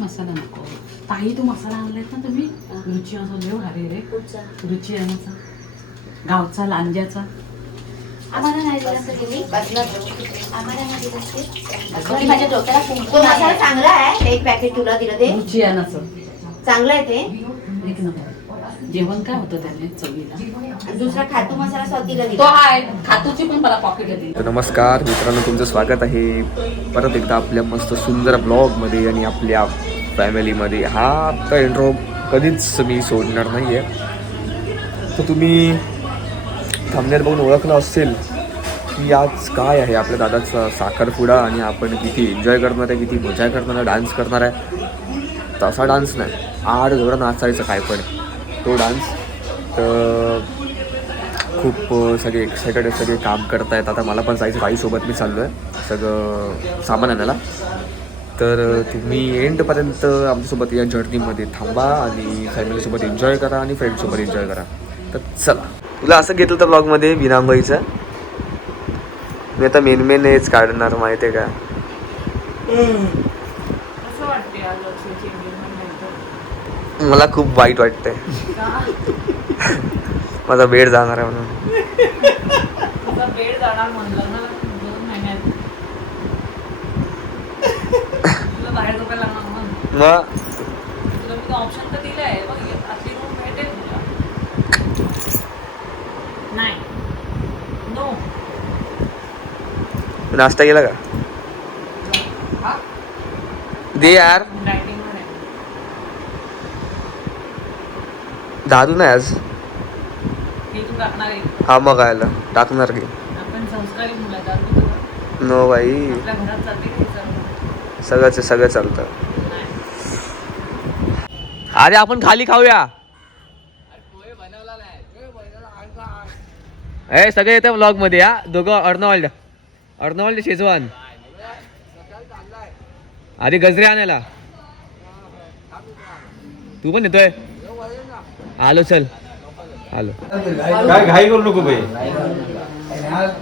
मसाला नको ताई, तो मसाला आणलायत ना तुम्ही, रुची असा लय भारी रे. रुची आणायचा गावचा लांज्याचा. आम्हाला नाही दिला सगळी आम्हाला नाही दिला. माझ्या डोक्याला कुंकू मसाला चांगला आहे. एक पॅकेट तुला दिलं ते रुची आणायचं चांगलं आहे ते. एक नंबर जेवण काय होतं त्याने चवीला. दुसरा खातू मसाला स्वातीला तो दिला. आहे खातूची पण मला पॉकेट दिली. नमस्कार मित्रांनो, तुमचं स्वागत आहे परत एकदा आपल्या मस्त सुंदर ब्लॉगमध्ये आणि आपल्या फॅमिलीमध्ये. हा आता इंट्रो कधीच मी सोडणार नाही आहे. तर तुम्ही थंबनेल बघून ओळखलं असेल की आज काय आहे आपल्या दादाचा साखरपुडा आणि आपण किती एन्जॉय करणार आहे, किती मजा करणार आहे, डान्स करणार आहे. तसा डान्स नाही, आड जोरात नाचायचं काय पण तो डान्स. तर खूप सगळे एक्सायटेड आहेत, सगळे काम करत आहेत. आता मला पण जायचं बाईसोबत, मी चाललो आहे सगळं सामान आणायला. तर तुम्ही एंडपर्यंत आमच्यासोबत या जर्नीमध्ये थांबा आणि फॅमिलीसोबत एन्जॉय करा आणि फ्रेंडसोबत एन्जॉय करा. तर चला, तुला असं घेतलं तर ब्लॉगमध्ये विनांबाईचं मी आता मेन हेच काढणार, माहिती आहे का. मला खूप वाईट वाटतंय, माझा वेळ जाणार आहे म्हणून. वेळ जाणार म्हणलं ना 2 महिन्यात तुला बाहेर झोपायला लागणार मग. तुला मी ऑप्शन तर दिलं आहे बघ, आतली रूम भेटेल तुला. नाही नो. नाश्ता केला का? दे यार, डायटिंगवर आहे. दारू नाही आज. हे तू टाकणार आहे. हा मग आयला टाकणार की. आपण संस्कारी मुलं दारू तुला नो बाई, आपल्या घरात चालते की सगळं चालतं. अरे आपण खाली खाऊया. ए सगळे येतं व्लॉग मध्ये. या दोघं अर्नॉल्ड शेजवान. आधी गजरे आणायला तू पण येतोय. आलो चल आलो. काय घाई करू नको भाई.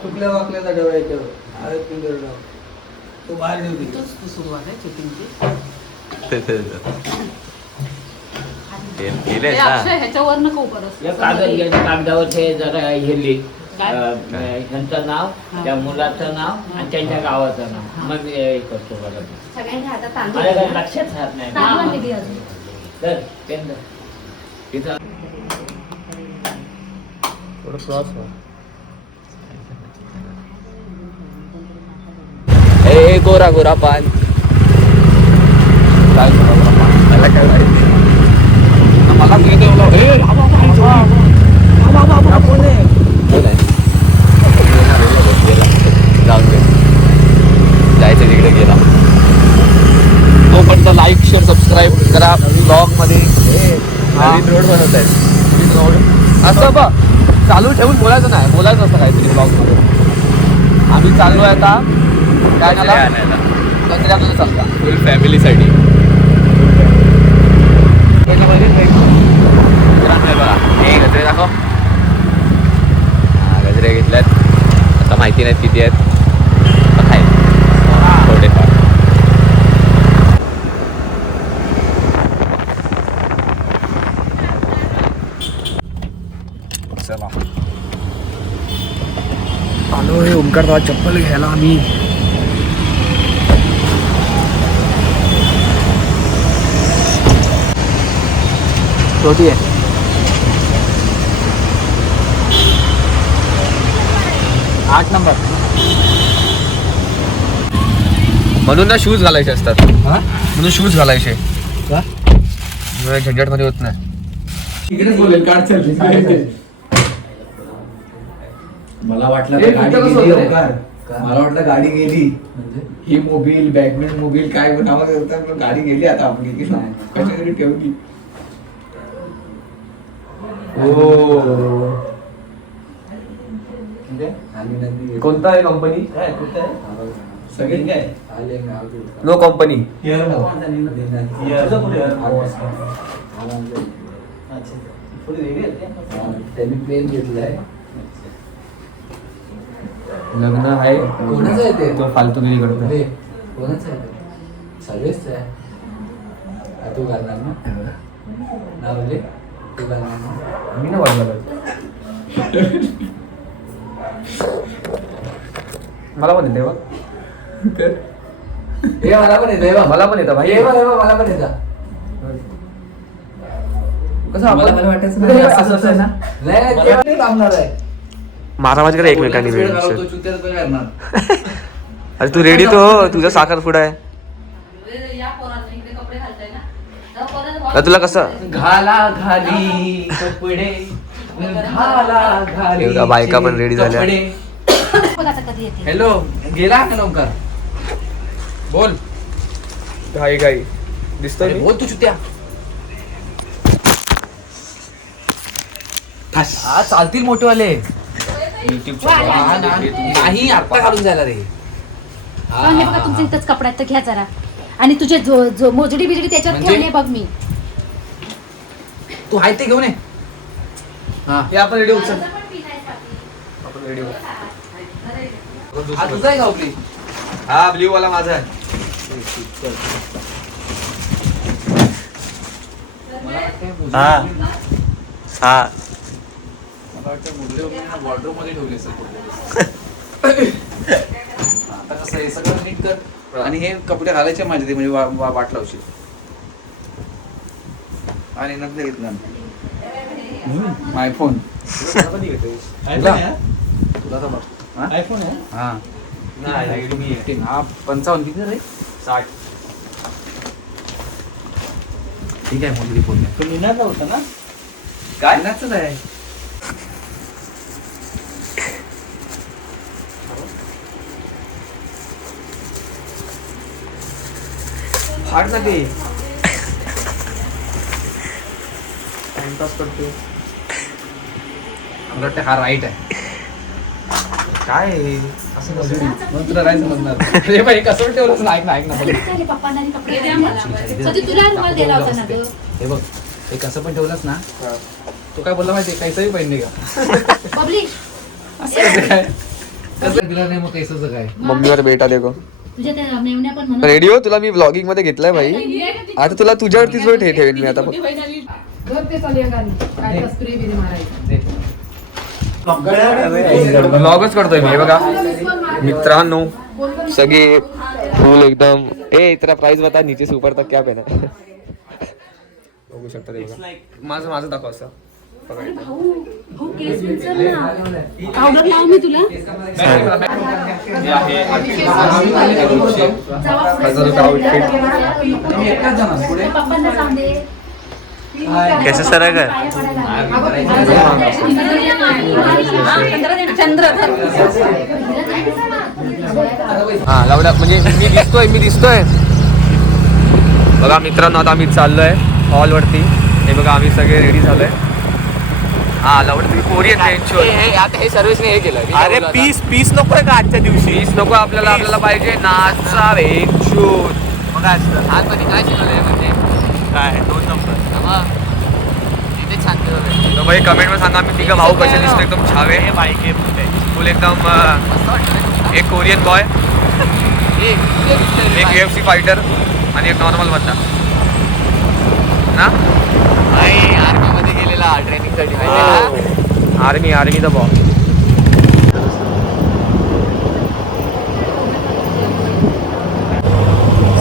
चुकल्या वाकल्याचा डोळा येतो. तो बाहेर नेऊ दे. सुरुवात आहे शूटिंगची. ह्याच्यावर नको परत कागदावर ते जरा हे लिह. ह्यांचं नाव, त्या मुलाचं नाव आणि त्यांच्या गावाचं नाव. मग हे करतो बघा. सगळ्यांच्या हातात मला तांदूळ लक्षात राहत नाही. तर केंद्र तिथं थोडं क्रॉस हो. ए गोरा पान काय मला काय माहिती. मला जाऊन दे, जायचं तिकडे गेला. तोपर्यंत लाईक शेअर सबस्क्राईब करा. ब्लॉगमध्ये नवीन रोड बनवत आहेत. रोड असं बघ चालू ठेवून बोलायचं नाही, बोलायचं असतं काहीतरी ब्लॉगमध्ये. आम्ही चाललो आहे आता काय झाला गजरे आपल्याला चालता फुल फॅमिलीसाठी. बघा हे गजरे दाखव. हा गजरे घेतल्यात. आता माहिती नाहीत किती आहेत, पण आहेत थोडेफार. चला आलो हे ओमकार दादा चप्पल घ्यायला आम्ही. छोटी आहे नंबर म्हणून ना शूज घालायचे असतात. म्हणून शूज घालायचे का झंझट मध्ये होत नाही. इकडेच बोलेल कार चालली. मला वाटलं गाडी गेली. ही मोबाईल बॅगमॅन मोबाईल काय नावा करतात. गाडी गेली आता आपली कशासाठी ठेवली. कोणता आहे कंपनी? सगळे काय नो कंपनी. त्यांनी पेन घेतलाय. लग्न आहे कोणाचं आहे ते? तो फालतूगिरी करतो हे, कोणाचं आहे ते? सर्वेच आहे. तू करणार ना? ना बोले तू करणार ना? मी ना वाजवलं मला पण येते बघ कर. हे मला पण येतं, हे बघ. मला पण येतं भाई हे बघ, हे बघ, मला पण येतं. कसं मला आपण वाटायचं नाही, असं असं ना नाही, ते नाही लावणार आहे. मारामारी करा एकमेकांनी वेळ वेळ घालवतो, चुत्यात काय करणार? अरे तू रेडी तो तुझा साखरपुडा आहे या पोरांना इकडे कपडे घालताय ना जाऊ पोरांना आता तुला कसं घाला घाली कपडे, घाला घाली हे बघा, बायका पण ready झाल्या. कपडे. बघ आता कधी येते. हॅलो, गेला का लवकर? बोल. घाई घाई दिसतोय अरे मी? बोल तू चुत्या. हा चालतील मोठेवाले. नाही आता घालून जायला रे. हा, हे बघा तुमच्या इथंच कपडा आहे, तर घ्या जरा. आणि तुझे मोजडी बिजडी त्याच्यात म्हणजे? ठेवले बघ मी. तू आहे ते घेऊन ये. हा हे आपण रेडी उचल आपण रेडी हा तुझा आहे का आपली? हा ब्ल्यू वाला माझा आहे हा हा मला वाटतं मुरली वॉर्डरोब मध्ये ठेवली असेल आता कसं आहे सगळं नीट कर आणि हे कपडे घालायचे माझे ते म्हणजे वाट लावशील आणि नंतर घेतलं आयफोन तुला तर बघ आयफोन आहे हा नाही, Redmi 18 हा 55 किती रे 60 ठीक आहे मुलगी फोन तो लिहिण्याचा होता ना काय नाचत आहे फाट जाते टाइमपास करतो मला वाटतं हा राईट आहे काय आहे? असं नसतं. मग तुला राईट समजणार अरे बाई कसं ठेवलंच ना ऐक ना ऐक ना झाले पप्पांना आणि कपडे द्या मला. सदी तुला रुमाल दिला होता ना गं. हे बघ हे कसं पण ठेवलंस ना हा. तो काय बोलला माहितीये कैसंही पाहिजे का बबली असं कसं काय कसं दिलं नाही मग कैसंच काय मम्मीवर बेटा देखो तुझ्या त्या मेवण्या पण म्हणत रेडिओ तुला मी व्लॉगिंग मध्ये घेतलाय भाई आता तुला तुझ्यावरतीच वेळ ठेवेन मी आता व्लॉगच करतोय मी हे बघा मित्रांनो सगळे फुल एकदम ए तेरा प्राइस बता नीचे से ऊपर तक क्या पहना बघू शकता ते बघा माझं माझं दाखव असं पावडर लाव मी तुला. पप्पांना सांग दे. कैसे सर है हा लावला म्हणजे मी दिसतोय बघा मित्रांनो आता आम्ही चाललोय हॉल वरती हे बघा आम्ही सगळे रेडी झालोय हा लावलं तुम्ही कोरियन आता हे सर्व्हिसने हे केलं अरे पीस नको आहे का आजच्या दिवशी पीस नको आपल्याला पाहिजे नाचा वेंचून मग आतमध्ये काय शिकवलंय म्हणजे काय 2 नंबर तिथे छान केलं तो भाई कमेंट में सांगा मी तिघं भाऊ कसे दिसतो एकदम छावे फुल एकदम एक कोरियन बॉय एक UFC फायटर आणि एक नॉर्मल बंदा ना आर्मी मध्ये गेलेला ट्रेनिंग साठी आर्मीचा बॉय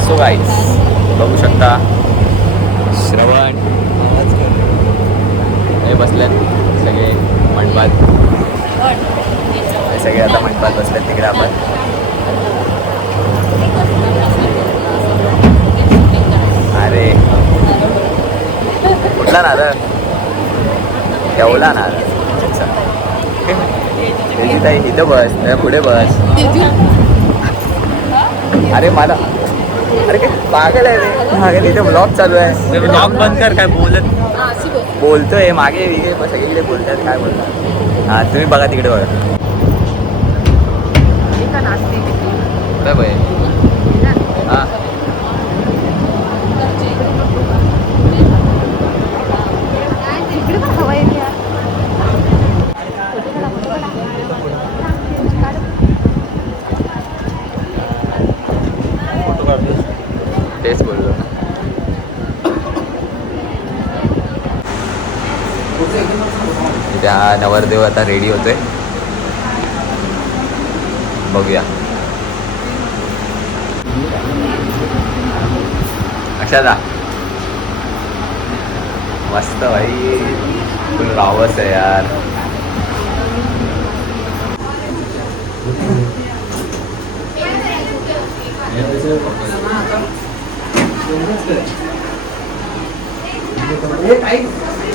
सो गाईस बघू शकता श्रवण हे बसल्यात सगळे मंडपात हे सगळे आता मंडपात बसल्यात तिकडे आपण अरे कुठला नारळ ठेवला नारळ ताई इथं बस पुढे बस अरे मला अरे काय पागल आहे रे मागे तिथे ब्लॉग चालू आहे ब्लॉग बंद कर काय बोलतोय मागे विगे सगळीकडे बोलतात काय बोलतात हा तुम्ही बघा तिकडे बघा काय बाई हा हा नवरदेव आता रेडी होतोय, बघूया. अक्षदा मस्त भाई, फुल रावस आहे यार.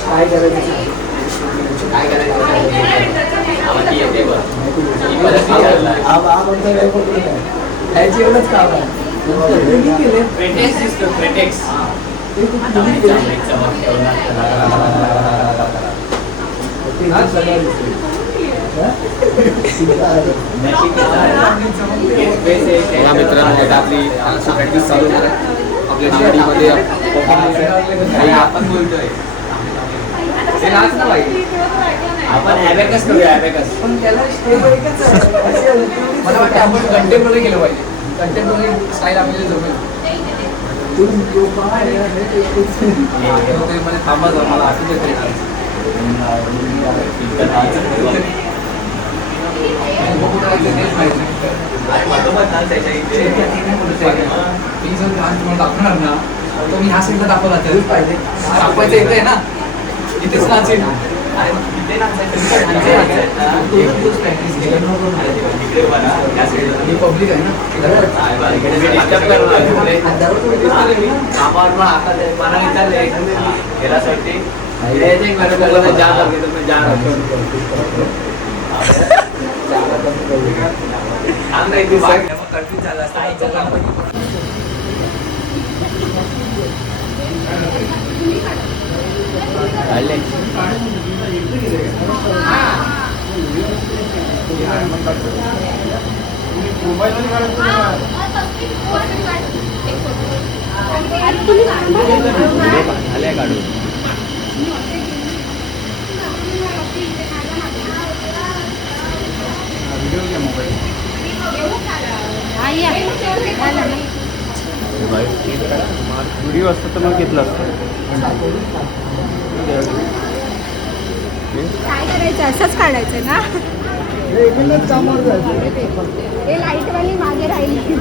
काय करायचं याची एवढंच काम आहे. मित्रांनो आता आपली प्रॅक्टिस चालू आहे आपल्या शेडीमध्ये. आपण बोलतोय ते नाच ना भाई, आपण ॲबॅकस करूया. ॲबॅकस पण त्याला स्टेप एकच आहे. मला वाटतं आपण कंटेम्पररी केलं पाहिजे. कंटेम्पररी स्टाईल आपल्याला जमेल. मध्ये थांबा जाऊ, मला असं देत दाखवणार ना, तो मी ह्या साईडला दाखवला तर दाखवायचं येतंय ना, इथेच नाचेल. पब्लिक आहे काढू. व्हिडिओ असतं तर मग घेतलं असतं. काय करायचं, असंच काढायचं ना. हे लाईटवाली मागे राहिली.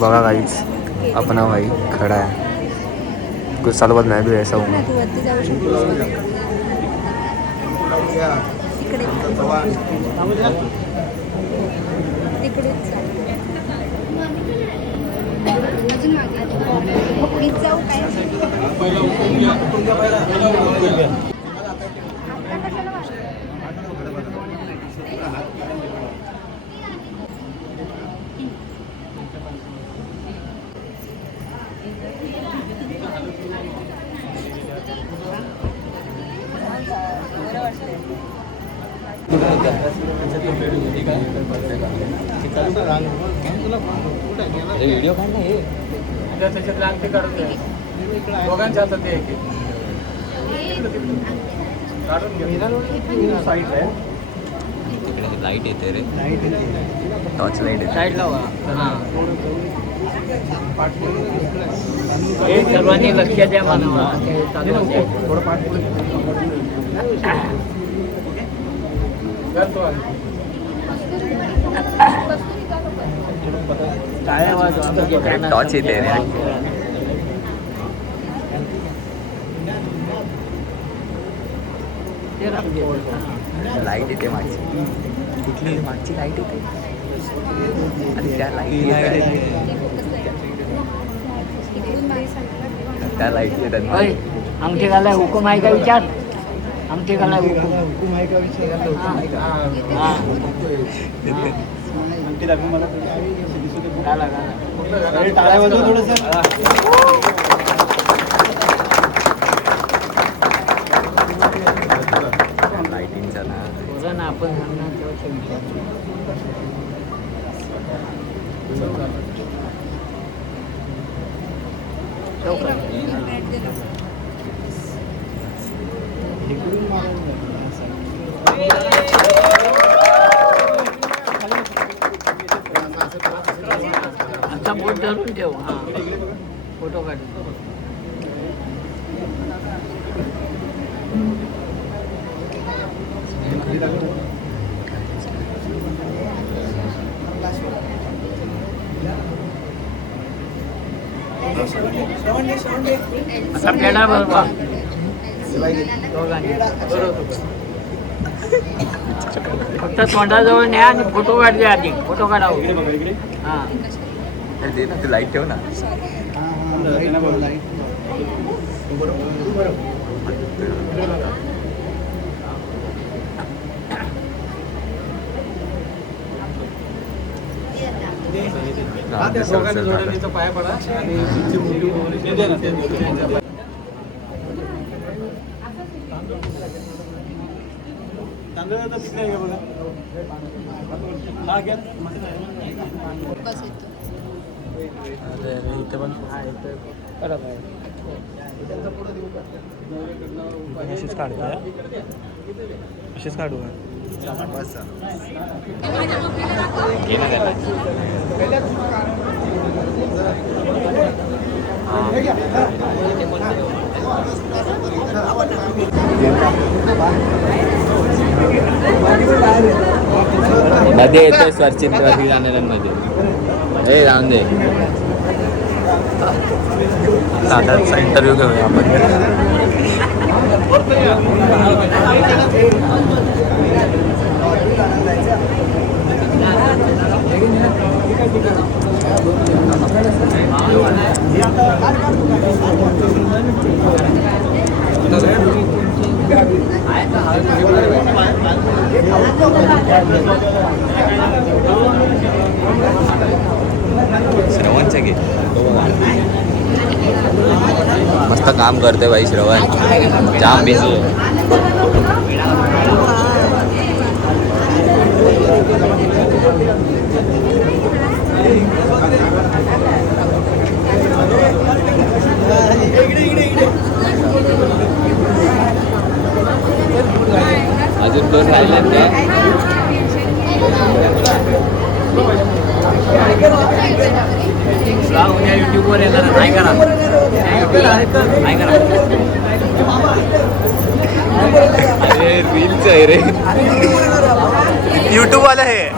बघा काहीच अपना भाई खड़ा है, कुछ सालों बाद मैं भी ऐसा हूँ. तू वरती जाऊ शकतो. इकडे तिकडेच अजून मागे मीच जाऊ काय. व्हिडिओ काढला हे त्याच्यात रांगते काढून द्या, दोघांच्या हातात ते एक काढून घ्या. साईड आहे तिकडे लाईट येते रे, टॉर्च लाईट येते. साईड लावा. हे सर्वांनी लक्ष द्या मला. थोडं पाठ टॉर्च येते रे. लाईट येते मागची, कुठली मागची लाईट येते. आणि त्या लाईट त्या लाईट येतात. आमचे घालाय हुकूम आहे का विचार. आमचे घालाय हुकूम आहे का विषय. टाळ्या वाजव थोडंसं. लाईटिंगचा ना आपण इकडून मारायला बोट धरून ठेव हा फोटो काढ असा पेढा बरोबर फक्त तोंडाजवळ न्या आणि फोटो काढते आधी फोटो काढावं हा दे ना ते लाईट ठेव ना पाया पडा आणि तुमची मुलगी वगैरे दे ना ते त्यांच्या पाया. तांदूळ आता तिकडे आहे का बघा हा घ्या बस येतो. इथे पण बरोबर अशीच काढूया अशीच काढू मध्ये येतोय स्वरचित्रवरती जाणाऱ्यांमध्ये हे राहून दे दादाचा इंटरव्ह्यू घेऊया आपण श्रवणचं घे मस्त काम करते भाई श्रवण जाम बिझी अजून दोन राहिल्यात काय युट्यूबवर येणार नाही करा नाही करा अरे रील्स आहे रे युट्यूब वाला आहे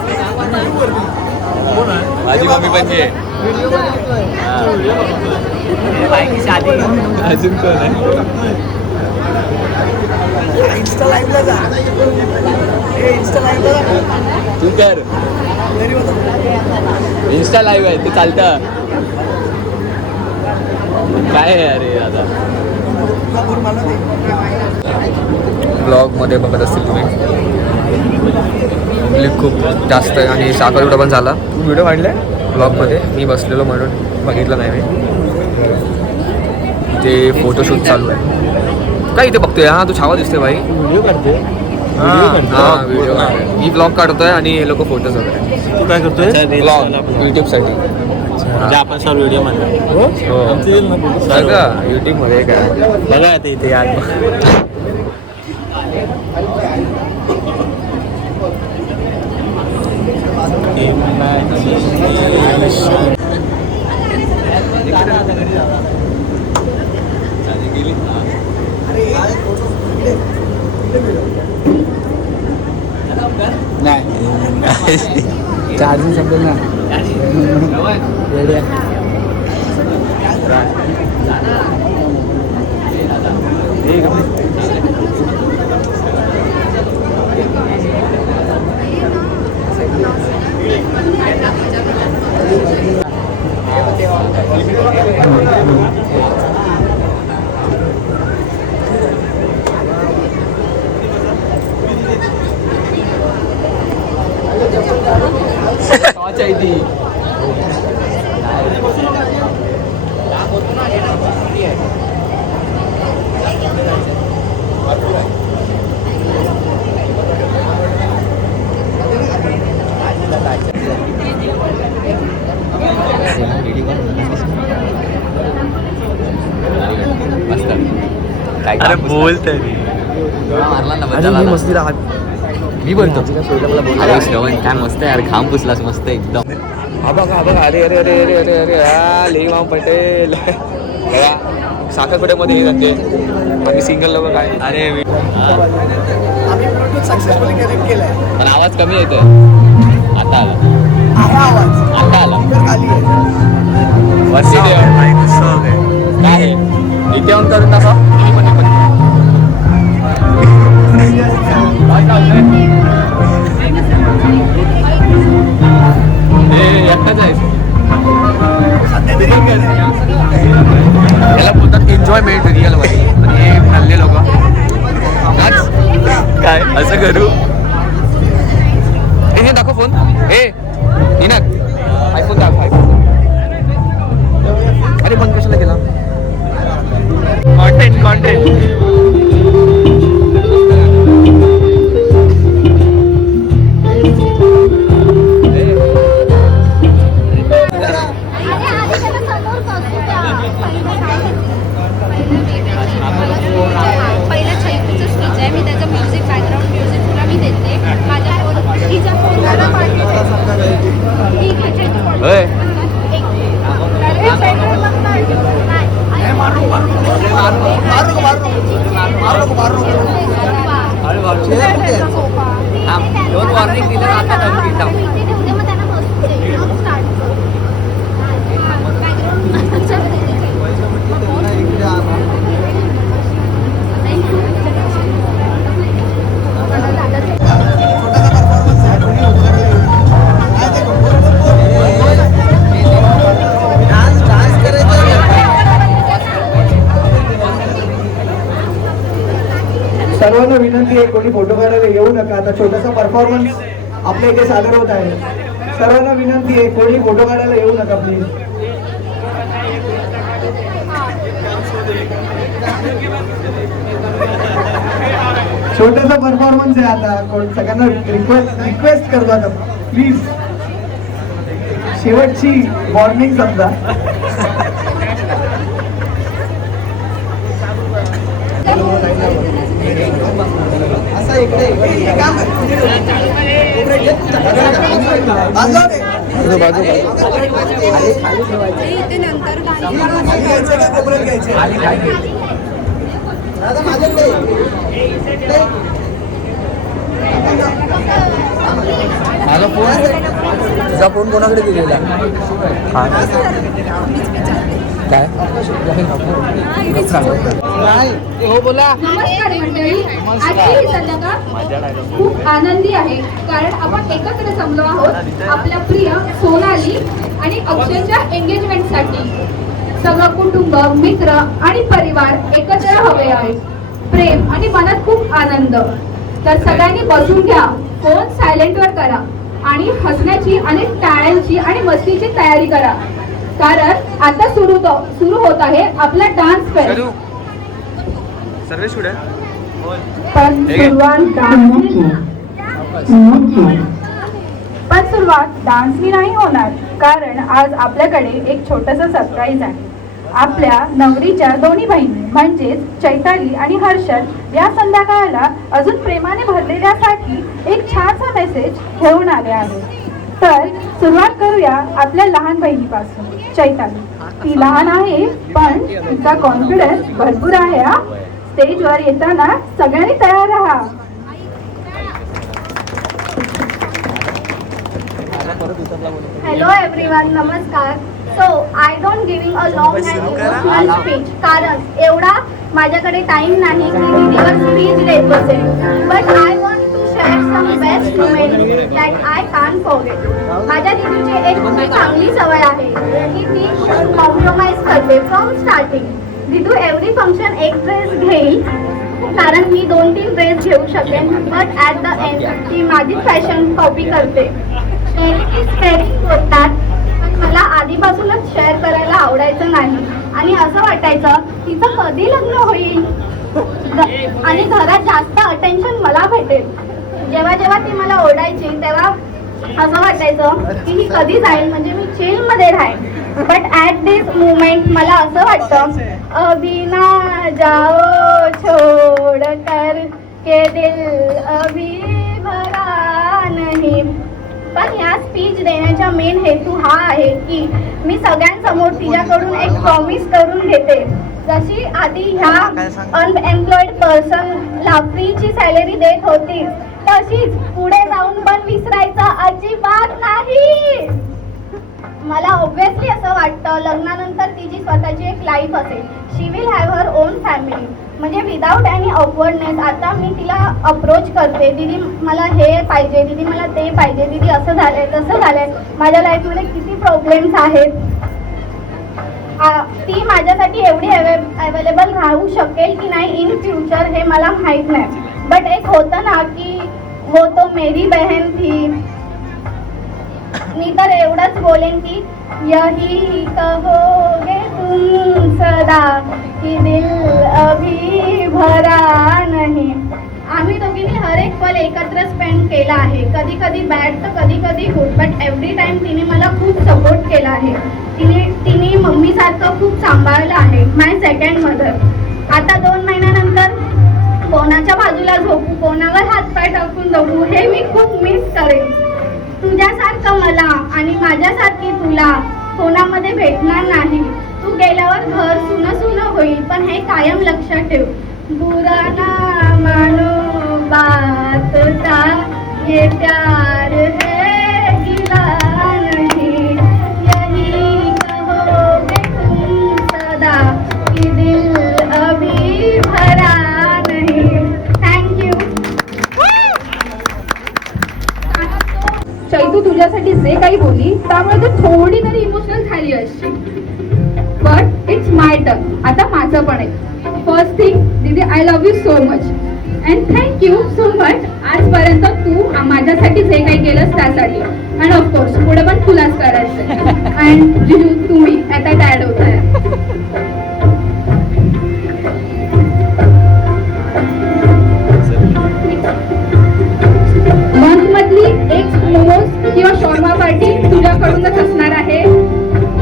माझी मम्मी पण आहे अजून कोण आहे तू कर इंस्टा लाईव्ह आहे ते चालतं काय आहे अरे आता ब्लॉगमध्ये बघत असतील तुम्ही पब्लिक खूप जास्त आहे आणि साखरपुडा पण झाला तू व्हिडिओ काढलाय ब्लॉगमध्ये मी बसलेलो म्हणून बघितलं नाही मी ते फोटोशूट चालू आहे काय इथे बघतोय हा तू छावा दिसतोय भाई व्हिडिओ करते हां व्हिडिओ मी ब्लॉग काढतोय आणि हे लोक फोटोज वगैरे तू काय करतोय ब्लॉग यूट्यूबसाठी म्हणजे आपण सर व्हिडिओ मध्ये हो सगळं यूट्यूबमध्ये काय बघा ते इथे यार चार्जिंग संपेल ना चाहिए अरे बोल तरी मारला ना बदला मस्ती राहत मी बोलतो अरे श्रवण काय मस्त आहे यार घाम पुसलास मस्त एकदम हा बघा अरे अरे अरे अरे अरे अरे हा लेईमाम पटेल बघा साखरपुड्यामध्ये हे जाते बाकी सिंगल लोक काय अरे आम्ही ब्लूटूथ सक्सेसफुली कनेक्ट केलाय. पण आवाज कमी येतोय आता आला आवाज आता आला खाली आहे. वरती देव काय आहे? इथे येऊन करून दाखव एकटाच आहे याला बोलतात एन्जॉयमेंट रिअल मध्ये आणि हे हल्ले लोक काय असं करू हे दाखव फोन हे इनाक आयफोन दाखव आयफोन अरे बंद कशाला केला कॉन्टेंट पहिला छैतूचं स्पीच आहे. मी त्याचं म्युझिक बॅकग्राऊंड म्युझिक तुला मी देते. माझ्या फोन तिच्या फोनला ठीक आहे छैतू होय दोन वॉर्निंग दिलं आता सर्वांना विनंती आहे कोणी फोटो काढायला येऊ नका. आता छोटासा परफॉर्मन्स आपल्या इथे सादर होत आहे. सर्वांना विनंती आहे कोणी फोटो काढायला येऊ नका प्लीज. छोटासा परफॉर्मन्स आहे आता. सगळ्यांना रिक्वेस्ट करतो आता प्लीज. शेवटची वॉर्निंग समजा. असा इकडे इथे नंतर माझा फोन तुझा फोन कोणाकडे दिलेला काय हो बोला नमस्कार मंडळी. आजची ही संध्याकाळ खूप आनंदी आहे कारण आपण एकत्र जमलो आहोत आपल्या प्रिय सोनाली आणि अक्षयच्या एंगेजमेंटसाठी. सगळं कुटुंब मित्र आणि परिवार एकत्र हवे आहे. प्रेम आणि मनात खूप आनंद. तर सगळ्यांनी बसून घ्या. फोन सायलेंटवर करा आणि हसण्याची आणि टाळ्यांची आणि मस्तीची तयारी करा कारण आता सुरू होत आहे आपला डान्स फेस्ट. सर्वेश कुठे पण सुरुवात डान्सनी नाही होणार कारण आज आपल्याकडे एक छोटंसं सरप्राईज आहे. आपल्या नवरीच्या दोन्ही बहिणी म्हणजेच चैताली आणि हर्षल या संध्याकाळला अजून प्रेमाने भरलेल्यासाठी एक छानसा मेसेज घेऊन आले आहेत. तर सुरुवात करूया आपल्या लहान बहिणीपासून. चैताली ती लहान आहे पण तिचा कॉन्फिडन्स भरपूर आहे. हा स्टेजवर येताना सगळ्यांनी तयार राहा. हॅलो एव्हरीवन, नमस्कार. So I don't giving a long and emotional speech कारण एवढा माझ्याकडे टाइम नाही की मी तिला स्पीच देत बसेल. But I want to share some best moment that I can't forget. माझ्या दीदीची एक खूप चांगली सवय आहे की ती कॉम्प्रोमाइज करते फ्रॉम स्टार्टिंग. दीदू एव्हरी फंक्शन एक ड्रेस घेईल कारण मी 2-3 ड्रेस घेऊ शकेन. बट ॲट द एंड ती माझी फॅशन कॉपी करते. शेअरिंग बोलतात पण मला आधीपासूनच शेअर करायला आवडायचं नाही आणि असं वाटायचं तिचं कधी लग्न होईल आणि घरात जास्त अटेन्शन मला भेटेल. जेव्हा जेव्हा ती मला ओरडायची तेव्हा असं वाटायचं की ही कधी जाईल म्हणजे मी चिलमध्ये राहील. बट ॲट दिस मुमेंट मला असं वाटतं अभी ना जाओ छोड़ कर के दिल अभी भरा नहीं. पण ह्या स्पीच देण्याचा मेन हेतू हा आहे की मी सगळ्यांसमोर तिच्याकडून एक प्रॉमिस करून घेते. जशी आधी ह्या अनएम्प्लॉईड पर्सनला फ्रीची सॅलरी देत होती, तशीच पुढे जाऊन पण विसरायचं अजिबात नाही. मला ऑब्व्हियसली असं वाटतं लग्नानंतर तिची स्वतःची एक लाईफ असेल. She will have her own family. म्हणजे विदाऊट एनी ऑकवर्डनेस आता मी तिला अप्रोच करते, दीदी मला हे पाहिजे, दीदी मला ते पाहिजे, दीदी असं झालंय तसं झालंय, माझ्या लाईफमध्ये किती प्रॉब्लेम्स आहेत. ती माझ्यासाठी एवढी अवेलेबल राहू शकेल की नाही इन फ्युचर हे मला माहीत नाही. बट एक होतं ना की वो तो मेरी बहन थी. मी तर एवढंच बोलेन की यही कहोगे तुम सदा कि दिल अभी भरा नहीं. आम्ही दोघींनी हर एक पल एकत्र स्पेंड केला आहे. कधी कधी बॅड तर कधी कधी गुड, बट एव्हरी टाइम तिने मला खूप सपोर्ट केला आहे. तिने मम्मीसारखं खूप सांभाळलं आहे. माय सेकंड मदर. आता 2 महिन्यानंतर कोणाच्या बाजूला झोपू, कोणावर हातपाय टाकून झोपू हे मी खूप मिस करेन. तुझ्यासारखं मला आणि माझ्यासारखी तुला कोणामध्ये भेटणार नाही. तू गेल्यावर घर सुनं सुनं होईल, पण हे कायम लक्षात ठेव. बुरा ना मानो बात का ये प्यार है गिला नहीं. यही कहोगे तुम सदा कि दिल अभी भरा नहीं. थँक्यू. चैतू तुझ्यासाठी जे काही बोलली त्यामुळे तू थोडी तरी इमोशनल झाली असशील. But it's my turn. आता माझं पण आहे. फर्स्ट थिंग दीदी, I love you so much and thank you so much आजपर्यंत तू माझ्यासाठी जे काही केलंस त्यासाठी. अँड ऑफकोर्स पुढे पण तुलाच करायचं. अँड जिजू तुम्ही आता डॅड होत आहे. मंथमधली एक मोमोज किंवा शॉर्मा पार्टी तुझ्याकडूनच असणार आहे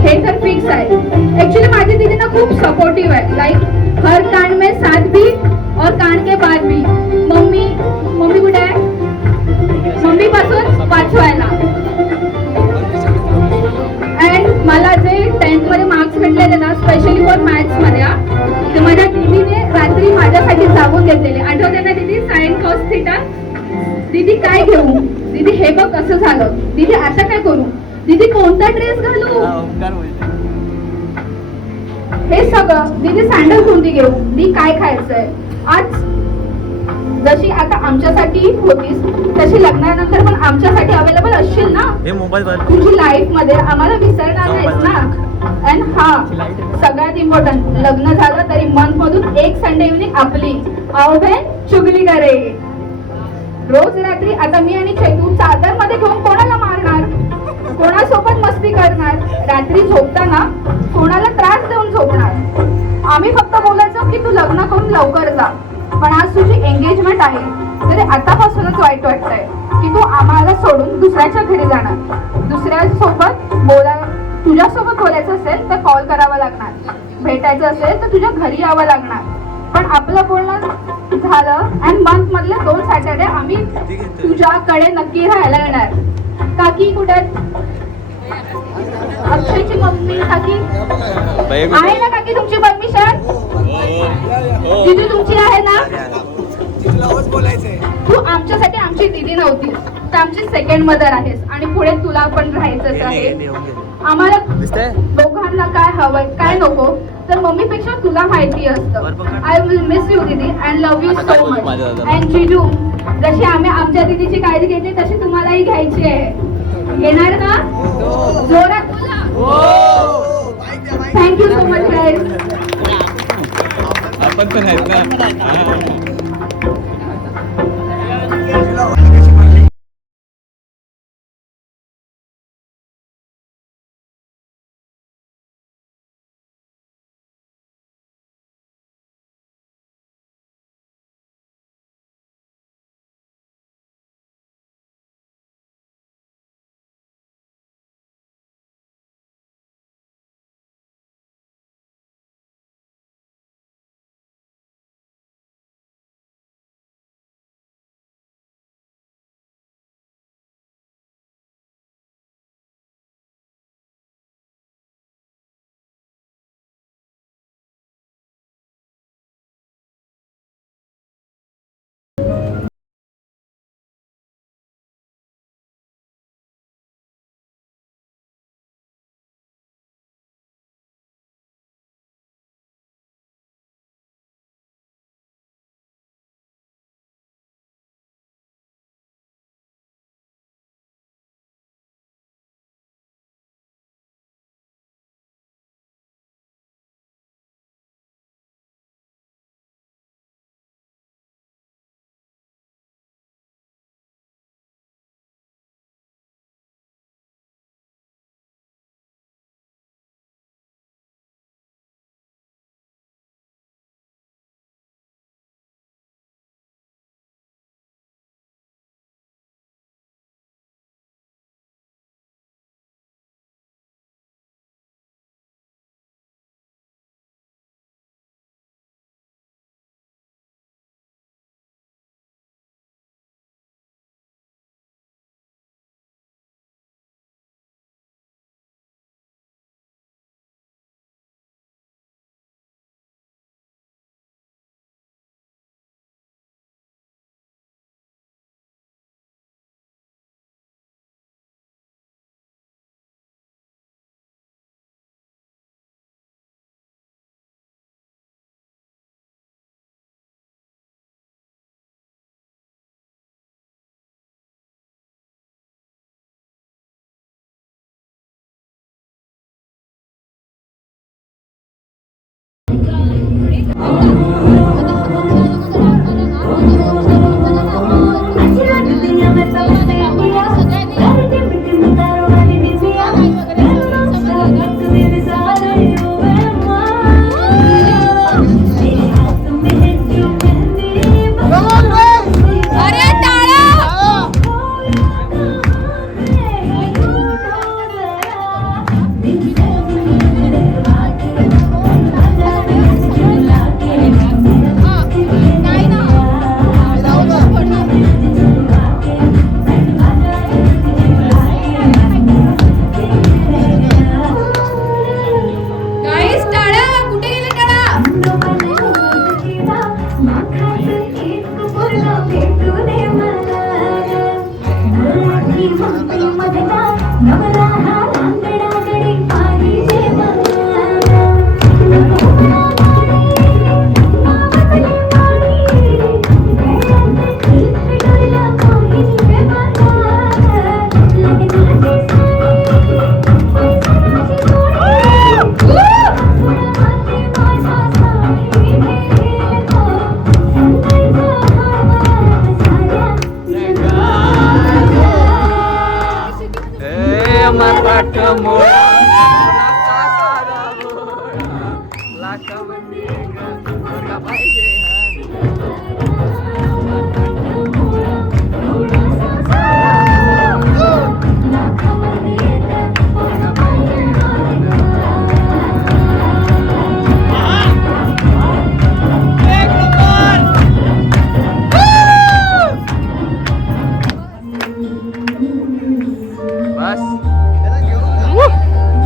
हे तर फिक्स आहे. ऍक्च्युली माझी दीदी ना खूप सपोर्टिव्ह आहे. लाईक हर कांड में साथ भी और कांड के बाद भी. मम्मी कुठे आहे? मम्मी पासून वाचवायला. अँड मला जे 10th मध्ये मार्क्स भेटलेले ना स्पेशली फॉर मॅथ्स मध्ये ते माझ्या दीदीने रात्री माझ्यासाठी जागून घेतलेले. आठवते ना दीदी? Sine cos theta. दीदी काय घेऊ? दीदी हे बघ कसं झालं. दीदी आता काय करू? दीदी कोणता ड्रेस घालू? हे सगळं. दीदी सँडल कोणती घेऊ? दीदी काय खायचंय? आज जशी आता आमच्यासाठी होतीस तशी लग्नानंतर पण आमच्यासाठी अवेलेबल असशील ना. तुझी लाईफ मध्ये आम्हाला विसरणार नाहीस ना. अँड हा सगळ्यात इम्पॉर्टंट, लग्न झालं तरी मंथ मधून एक संडे इव्हनिंग आपली आवडे चुगली करे. रोज रात्री आता मी आणि चैतू चादर मध्ये घेऊन कोणाला मारणार, कोणासोबत मस्ती करणार, रात्री झोपताना कोणाला त्रास देऊन झोपणार. आम्ही फक्त बोलायचो की तू लग्न करून लवकर जा. पण आज तुझी एंगेजमेंट आहे तरी आतापासूनच वाईट वाटतंय की तू आम्हाला सोडून दुसऱ्याच्या घरी जाणार. दुसऱ्यासोबत तुझ्यासोबत बोलायचं असेल तर कॉल करावा लागणार, भेटायचं असेल तर तुझ्या घरी यावं लागणार. पण आपलं बोलणं झालं अँड मंथ मधले 2 सॅटर्डे आम्ही तुझ्याकडे नक्की राहायला येणार. काकी कुठे? अक्षयची मम्मी काकी आहे ना? काकी तुमची परमिशन? दीदी तुमची आहे ना? तू आमच्यासाठी आमची दीदी नव्हती तर आमची सेकंड मदर आहेस आणि पुढे तुला पण राहायचंच आहे. आम्हाला दोघांना काय हवंय काय नको तर मम्मीपेक्षा तुला माहिती असतं. I will miss you didi and love you so much. And जिजू, जशी आम्ही आमच्या दीदीची काळजी घेतली तशी तुम्हालाही घ्यायची आहे. येणार ना? जोरात बोला. Thank you so much guys. आपण पण आहेत ना.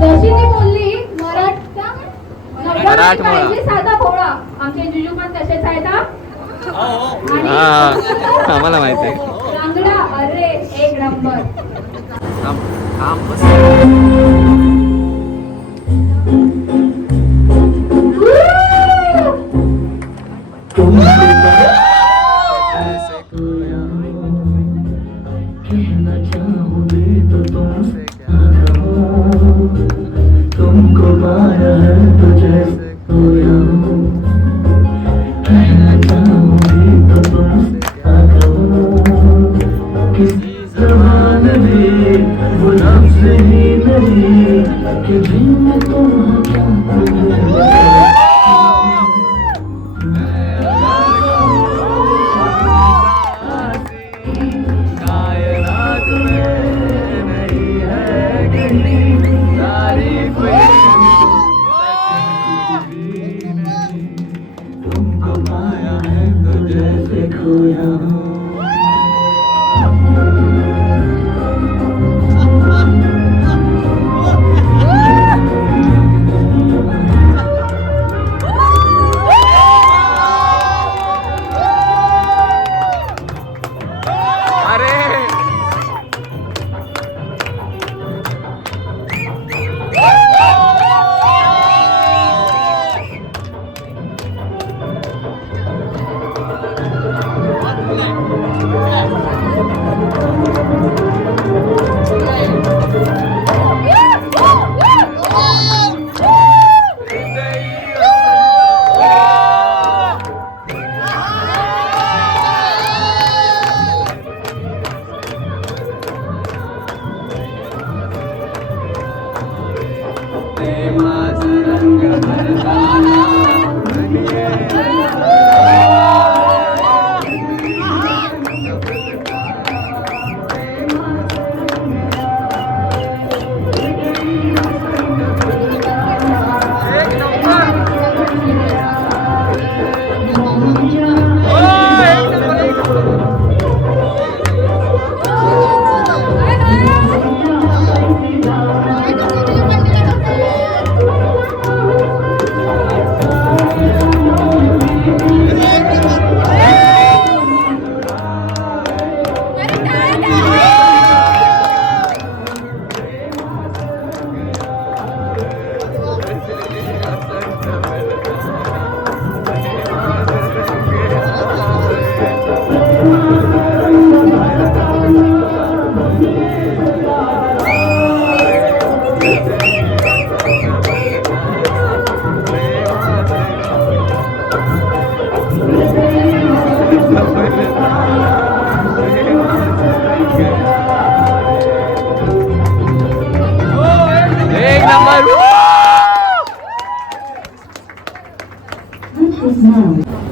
जशी ती बोलली मराठमोळा. पाहिजे साधा भोळा. आमचे जिजू पण तसेच आहेत हा. आणि आम्हाला माहिती आहे. रांगडा अरे एक नंबर. तुमको पाया है तो जैसे खोया हूँ कहना चाहूँगी तो तुमसे क्या कहूँ किसी ज़बान में वो लफ्ज़ ही नहीं कि जिनमें तुम क्या तुमको पाया है तो जैसे खोया हूँ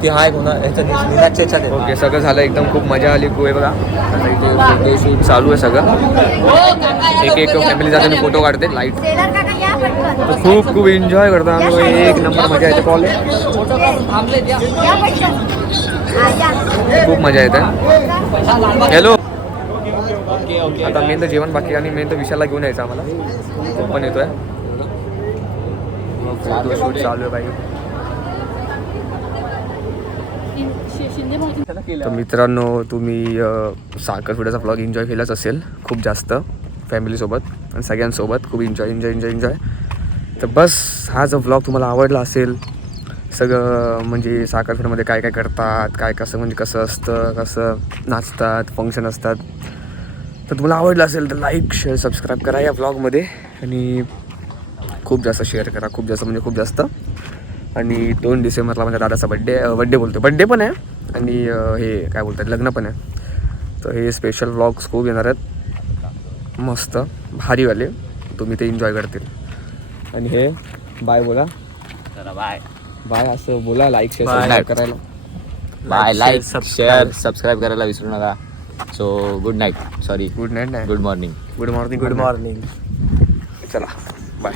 की हा एक होणार याच्या ओके सगळं झालं एकदम खूप मजा आली खूप आहे बघा आता इथे फोटो शूट चालू आहे सगळं एक एक फॅमिली जाते फोटो काढते लाईट खूप खूप एन्जॉय करतो आम्ही एक नंबर मजा येते कॉल खूप मजा येते हॅलो आता मेन तर जेवण बाकी आणि मेन तर विशालला घेऊन यायचं आम्हाला तो पण येतोय फोटो शूट चालू आहे बाई तर मित्रांनो तुम्ही साखरपुड्याचा व्लॉग एन्जॉय केलाच असेल खूप जास्त फॅमिलीसोबत आणि सगळ्यांसोबत खूप एन्जॉय. तर बस हा जो व्लॉग तुम्हाला आवडला असेल, सगळं म्हणजे साखरपुड्यामध्ये काय काय करतात, काय कसं म्हणजे कसं असतं, कसं नाचतात, फंक्शन असतात, तर तुम्हाला आवडलं असेल तर लाईक शेअर सबस्क्राईब करा या व्लॉगमध्ये आणि खूप जास्त शेअर करा, खूप जास्त. आणि 2 डिसेंबरला माझ्या दादाचा बड्डे पण आहे आणि हे काय बोलतात लग्न पण आहे. तर हे स्पेशल व्लॉग्स खूप येणार आहेत, मस्त भारीवाले, तुम्ही ते एन्जॉय करतील. आणि हे बाय बोला, बाय असं बोला, लाईक शेअर सबस्क्राईब करायला. बाय, लाईक शेअर सबस्क्राईब करायला विसरू नका. So good night, sorry good night नाही, गुड मॉर्निंग. Good morning. चला बाय.